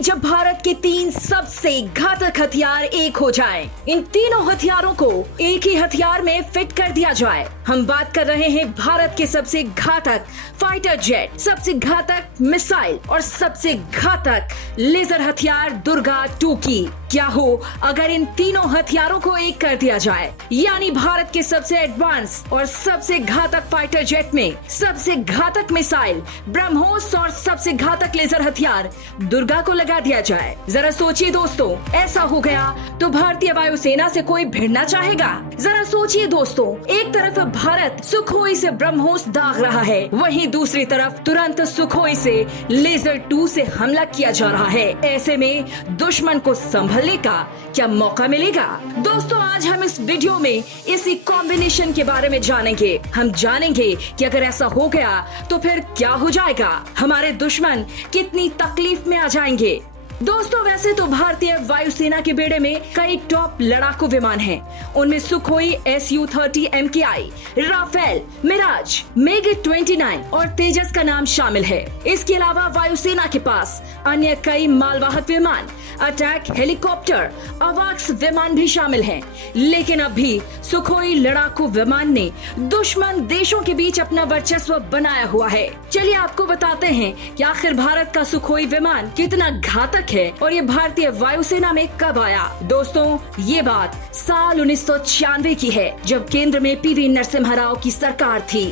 जब भारत के 3 सबसे घातक हथियार एक हो जाएं, इन तीनों हथियारों को एक ही हथियार में फिट कर दिया जाए। हम बात कर रहे हैं भारत के सबसे घातक फाइटर जेट, सबसे घातक मिसाइल और सबसे घातक लेजर हथियार दुर्गा 2 की। क्या हो अगर इन तीनों हथियारों को एक कर दिया जाए, यानी भारत के सबसे एडवांस और सबसे घातक फाइटर जेट में सबसे घातक मिसाइल ब्रह्मोस और सबसे घातक लेजर हथियार दुर्गा को लगा दिया जाए। जरा सोचिए दोस्तों, ऐसा हो गया तो भारतीय वायुसेना से कोई भिड़ना चाहेगा? जरा सोचिए दोस्तों, एक तरफ भारत सुखोई से ब्रह्मोस दाग रहा है, वहीं दूसरी तरफ तुरंत सुखोई से लेजर 2 से हमला किया जा रहा है। ऐसे में दुश्मन को संभलने का क्या मौका मिलेगा? दोस्तों, आज हम इस वीडियो में इसी कॉम्बिनेशन के बारे में जानेंगे। हम जानेंगे कि अगर ऐसा हो गया तो फिर क्या हो जाएगा, हमारे दुश्मन कितनी तकलीफ में आ जाएंगे। दोस्तों, वैसे तो भारतीय वायुसेना के बेड़े में कई टॉप लड़ाकू विमान हैं। उनमें Sukhoi Su-30 MKI, Rafale, Miraj, MiG-29 और तेजस का नाम शामिल है। इसके अलावा वायुसेना के पास अन्य कई मालवाहक विमान, अटैक हेलीकॉप्टर, अवाक्स विमान भी शामिल हैं। लेकिन अब भी सुखोई लड़ाकू विमान ने दुश्मन देशों के बीच अपना वर्चस्व बनाया हुआ है। चलिए आपको बताते हैं कि आखिर भारत का सुखोई विमान कितना घातक है और ये भारतीय वायुसेना में कब आया। दोस्तों, ये बात साल 1996 की है, जब केंद्र में पीवी नरसिम्हा राव की सरकार थी।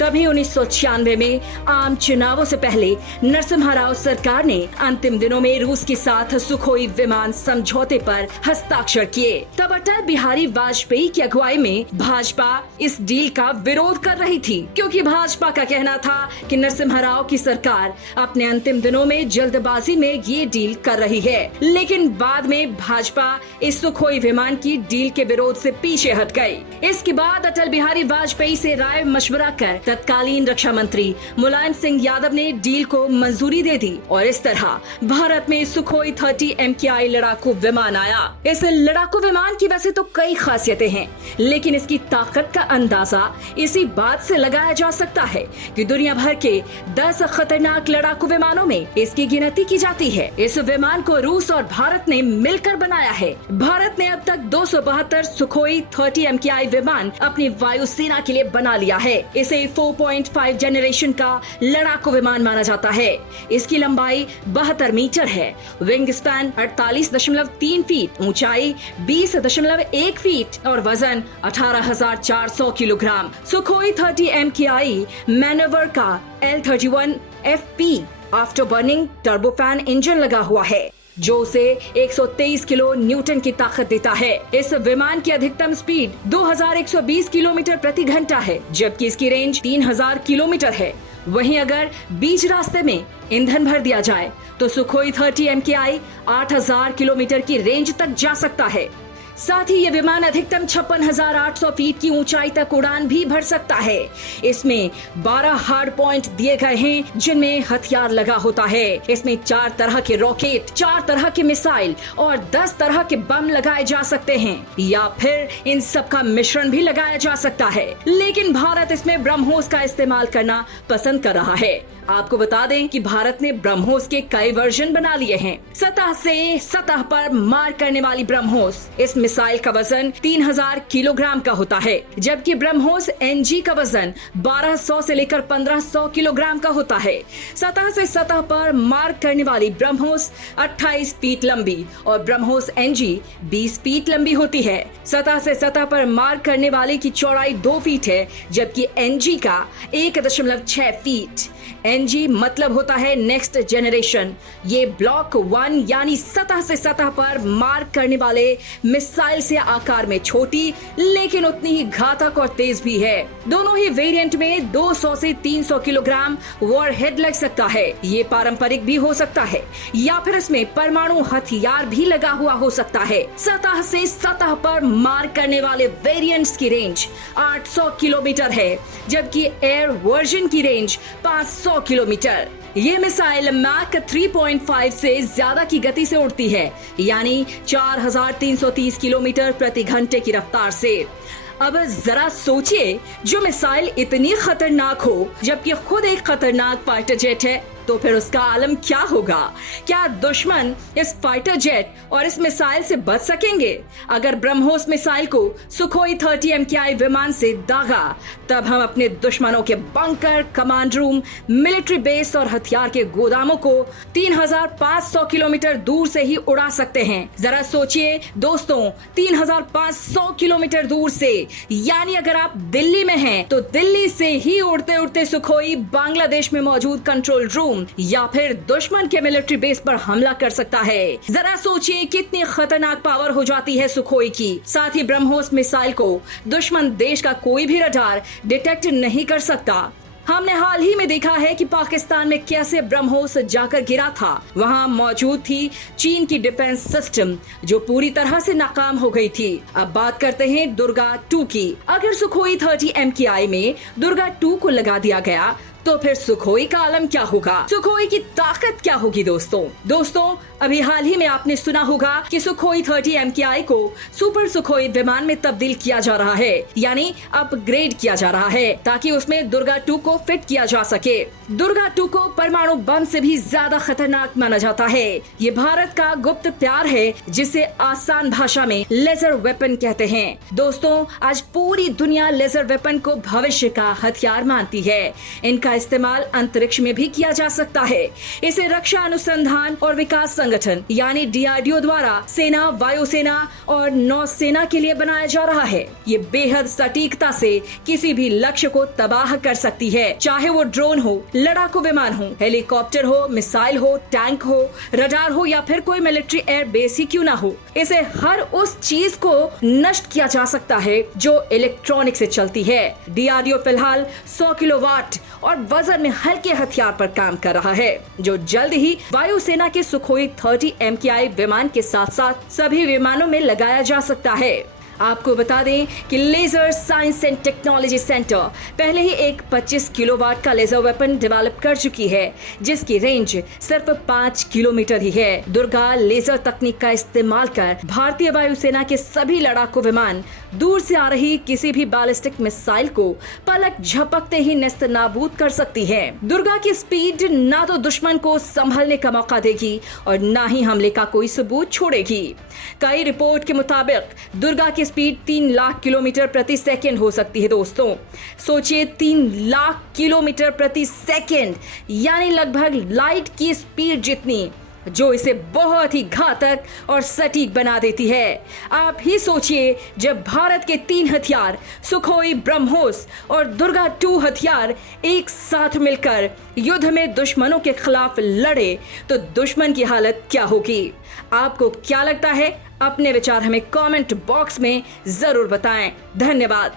तभी 1996 में आम चुनावों से पहले नरसिम्हा राव सरकार ने अंतिम दिनों में रूस के साथ सुखोई विमान समझौते पर हस्ताक्षर किए। तब अटल बिहारी वाजपेयी की अगुवाई में भाजपा इस डील का विरोध कर रही थी, क्योंकि भाजपा का कहना था कि नरसिम्हा राव की सरकार अपने अंतिम दिनों में जल्दबाजी में ये डील कर रही है। लेकिन बाद में भाजपा इस सुखोई विमान की डील के विरोध से पीछे हट गई। इसके बाद अटल बिहारी वाजपेयी से राय मशवरा कर तत्कालीन रक्षा मंत्री मुलायम सिंह यादव ने डील को मंजूरी दे दी और इस तरह भारत में सुखोई 30 MKI लड़ाकू विमान आया। इस लड़ाकू विमान की वैसे तो कई खासियतें हैं, लेकिन इसकी ताकत का अंदाजा इसी बात से लगाया जा सकता है कि दुनिया भर के 10 खतरनाक लड़ाकू विमानों में इसकी गिनती की जाती है। इस विमान को रूस और भारत ने मिलकर बनाया है। भारत ने अब तक 272 सुखोई 30 MKI विमान अपनी वायुसेना के लिए बना लिया है। इसे 4.5 जनरेशन का लड़ाकू विमान माना जाता है। इसकी लंबाई 72 मीटर है, विंग स्पैन 48.3 फीट, ऊंचाई 20.1 फीट और वजन 18,400 किलोग्राम। सुखोई 30 MKI मैनोवर का L-31 FP after burning turbofan engine लगा हुआ है, जो उसे 123 किलो न्यूटन की ताकत देता है। इस विमान की अधिकतम स्पीड 2120 किलोमीटर प्रति घंटा है, जबकि इसकी रेंज 3000 किलोमीटर है। वहीं अगर बीच रास्ते में ईंधन भर दिया जाए तो सुखोई 30 MKI 8000 किलोमीटर की रेंज तक जा सकता है। साथ ही ये विमान अधिकतम 56,800 फीट की ऊंचाई तक उड़ान भी भर सकता है। इसमें 12 हार्ड पॉइंट दिए गए हैं, जिनमें हथियार लगा होता है। इसमें 4 तरह के रॉकेट, 4 तरह के मिसाइल और 10 तरह के बम लगाए जा सकते हैं, या फिर इन सब का मिश्रण भी लगाया जा सकता है। लेकिन भारत इसमें ब्रह्मोस का इस्तेमाल करना पसंद कर रहा है। आपको बता दें कि भारत ने ब्रह्मोस के कई वर्जन बना लिए हैं। सतह से सतह पर मार करने वाली ब्रह्मोस, इस मिसाइल का वजन 3000 किलोग्राम का होता है, जबकि ब्रह्मोस NG का वजन 1200 से लेकर 1500 किलोग्राम का होता है। सतह से सतह पर मार करने वाली ब्रह्मोस 28 फीट लंबी और ब्रह्मोस NG 20 फीट लंबी होती है। सतह से सतह पर मार करने वाले की चौड़ाई 2 फीट है, जबकि NG का 1.6 फीट। NG मतलब होता है नेक्स्ट जनरेशन। ये ब्लॉक 1 यानी सतह से सतह पर मार करने वाले मिसाइल से आकार में छोटी, लेकिन उतनी ही घातक और तेज भी है। दोनों ही वेरिएंट में 200 से 300 किलोग्राम वॉरहेड लग सकता है। ये पारंपरिक भी हो सकता है, या फिर इसमें परमाणु हथियार भी लगा हुआ हो सकता है। सतह से सतह पर मार करने वाले वेरिएंट्स की रेंज 800 किलोमीटर है, जबकि एयर वर्जन की रेंज 500 किलोमीटर। ये मिसाइल मैक 3.5 से ज्यादा की गति से उड़ती है, यानी 4330 किलोमीटर प्रति घंटे की रफ्तार से। अब जरा सोचिए, जो मिसाइल इतनी खतरनाक हो, जबकि खुद एक खतरनाक फाइटर जेट है, तो फिर उसका आलम क्या होगा? क्या दुश्मन इस फाइटर जेट और इस मिसाइल से बच सकेंगे? अगर ब्रह्मोस मिसाइल को सुखोई 30 MKI विमान से दागा, तब हम अपने दुश्मनों के bunker, command room, military base और हथियार के गोदामों को 3500 किलोमीटर दूर से ही उड़ा सकते हैं। जरा सोचिए दोस्तों, 3500 किलोमीटर दूर से, यानी अगर आप दिल्ली में हैं तो दिल्ली से ही उड़ते उड़ते सुखोई बांग्लादेश में मौजूद कंट्रोल रूम या फिर दुश्मन के मिलिट्री बेस पर हमला कर सकता है। जरा सोचिए कितनी खतरनाक पावर हो जाती है सुखोई की। साथ ही ब्रह्मोस मिसाइल को दुश्मन देश का कोई भी रडार डिटेक्ट नहीं कर सकता। हमने हाल ही में देखा है कि पाकिस्तान में कैसे ब्रह्मोस जाकर गिरा था। वहां मौजूद थी चीन की डिफेंस सिस्टम जो पूरी तरह से नाकाम हो गई थी। अब बात करते हैं दुर्गा 2 की। अगर सुखोई 30 MKI में दुर्गा 2 को लगा दिया गया तो फिर सुखोई का आलम क्या होगा? सुखोई की ताकत क्या होगी दोस्तों अभी हाल ही में आपने सुना होगा कि सुखोई 30 MKI को सुपर सुखोई विमान में तब्दील किया जा रहा है, यानी अपग्रेड किया जा रहा है ताकि उसमें दुर्गा 2 को फिट किया जा सके। दुर्गा 2 को परमाणु बम से भी ज्यादा खतरनाक माना जाता है। ये भारत का गुप्त प्यार है जिसे आसान भाषा में लेजर वेपन कहते हैं। दोस्तों, आज पूरी दुनिया लेजर वेपन को भविष्य का हथियार मानती है। इनका इस्तेमाल अंतरिक्ष में भी किया जा सकता है। इसे रक्षा अनुसंधान और विकास संगठन यानी DRDO द्वारा सेना, वायुसेना और नौसेना के लिए बनाया जा रहा है। ये बेहद सटीकता से किसी भी लक्ष्य को तबाह कर सकती है, चाहे वो ड्रोन हो, लड़ाकू विमान हो, हेलीकॉप्टर हो, मिसाइल हो, टैंक हो, रडार हो या फिर कोई मिलिट्री एयर बेस ही क्यों ना हो। इसे हर उस चीज को नष्ट किया जा सकता है जो इलेक्ट्रॉनिक से चलती है। DRDO फिलहाल 100 किलोवाट और वजन में हल्के हथियार पर काम कर रहा है, जो जल्द ही वायुसेना के सुखोई 30 MKI विमान के साथ साथ सभी विमानों में लगाया जा सकता है। आपको बता दें कि laser science and technology centre पहले ही एक 25 किलोवाट का लेजर वेपन डेवलप कर चुकी है जिसकी रेंज सिर्फ 5 किलोमीटर ही है। दुर्गा लेजर तकनीक का इस्तेमाल कर भारतीय वायुसेना के सभी लड़ाकू विमान दूर से आ रही किसी भी बैलिस्टिक मिसाइल को पलक झपकते ही नेस्त नाबूद कर सकती है। दुर्गा की स्पीड ना तो दुश्मन को संभलने का मौका देगी और ना ही हमले का कोई सबूत छोड़ेगी। कई रिपोर्ट के मुताबिक दुर्गा की स्पीड 3 लाख किलोमीटर प्रति सेकंड हो सकती है। दोस्तों सोचिए, 3 लाख किलोमीटर प्रति सेकंड, यानी लगभग लाइट की स्पीड जितनी, जो इसे बहुत ही घातक और सटीक बना देती है। आप ही सोचिए, जब भारत के 3 हथियार सुखोई, ब्रह्मोस और दुर्गा 2 हथियार एक साथ मिलकर युद्ध में दुश्मनों के खिलाफ लड़े तो दुश्मन की हालत क्या होगी? आपको क्या लगता है? अपने विचार हमें कमेंट बॉक्स में जरूर बताएं। धन्यवाद।